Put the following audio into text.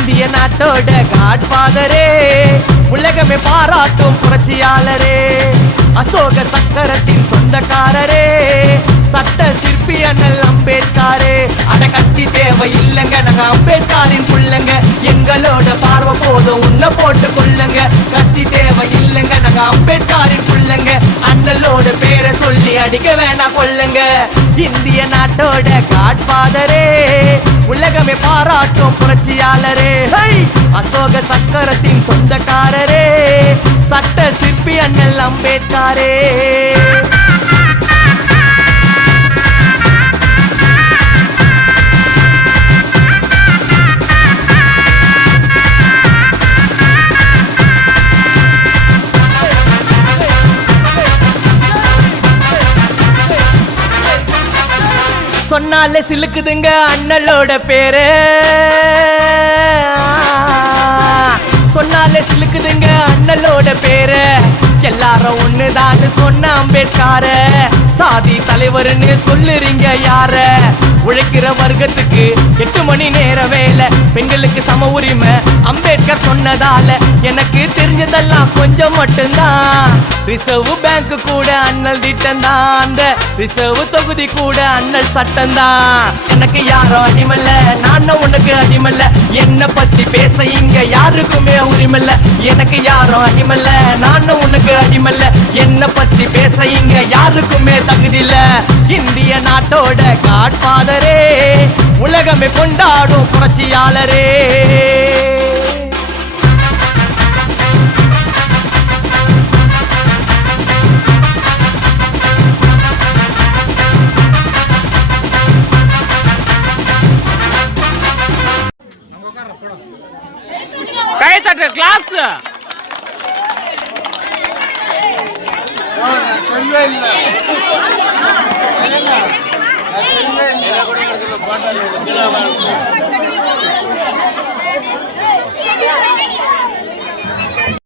இந்திய நாட்டோட காட்பாதரே, உலகமே பாராட்டும் புரட்சியாளரே, அசோக சக்கரத்தின் சொந்தக்காரரே, சட்ட சிற்பி அண்ணல் அம்பேத்கரே. அட கத்தி தேவை இல்லங்க, நாங்க அம்பேத்கரின் புள்ளங்க, எங்களோட பார்வை போதும் உன்னை போட்டு கொள்ளுங்க. கத்தி தேவை இல்லங்க, நாங்க அம்பேத்கரின் புள்ளங்க, அண்ணலோட பேரை சொல்லி அடிக்க வேணா கொள்ளுங்க. இந்திய நாட்டோட காட்பாதரே, உலகமே பாராட்டும் புரட்சியாளரே, அசோக சக்கரத்தின் சொந்தக்காரரே, சட்ட சிற்பி அண்ணல் அம்பேத்கரே. சொன்னாலே சிலுக்குதுங்க அண்ணலோட பேரு, சொன்னாலே சிலுக்குதுங்க அண்ணலோட பேரு. எல்லாரும் ஒண்ணுதான் சொன்ன அம்பேத்கர, சாதி தலைவர்னு சொல்லுறீங்க யார? உழைக்கிற வர்க்கத்துக்கு 8 மணி நேர வேலை, பெண்களுக்கு சம உரிமை அம்பேத்கர் சொன்னதால எனக்கு தெரிஞ்சதெல்லாம் கொஞ்சம் மட்டும்தான். ரிசர்வ் பேங்க் கூட அண்ணல் திட்டம்தான், அந்த ரிசர்வ் தொகுதி கூட அண்ணல் சட்டம்தான். எனக்கு யாரும் அடிமல்ல, நானும் உனக்கு அடிமல்ல, என்ன பத்தி பேச இங்க யாருக்குமே உரிமல்ல. எனக்கு யாரும் அடிமல்ல, நானும் உனக்கு அடிமல்ல, என்ன பத்தி பேச இங்க யாருக்குமே தகுதியில்ல. இந்திய நாட்டோட காட்பாதரே, உலகமே கொண்டாடும் புரட்சியாளரே. கை தட்டு கிளாஸ்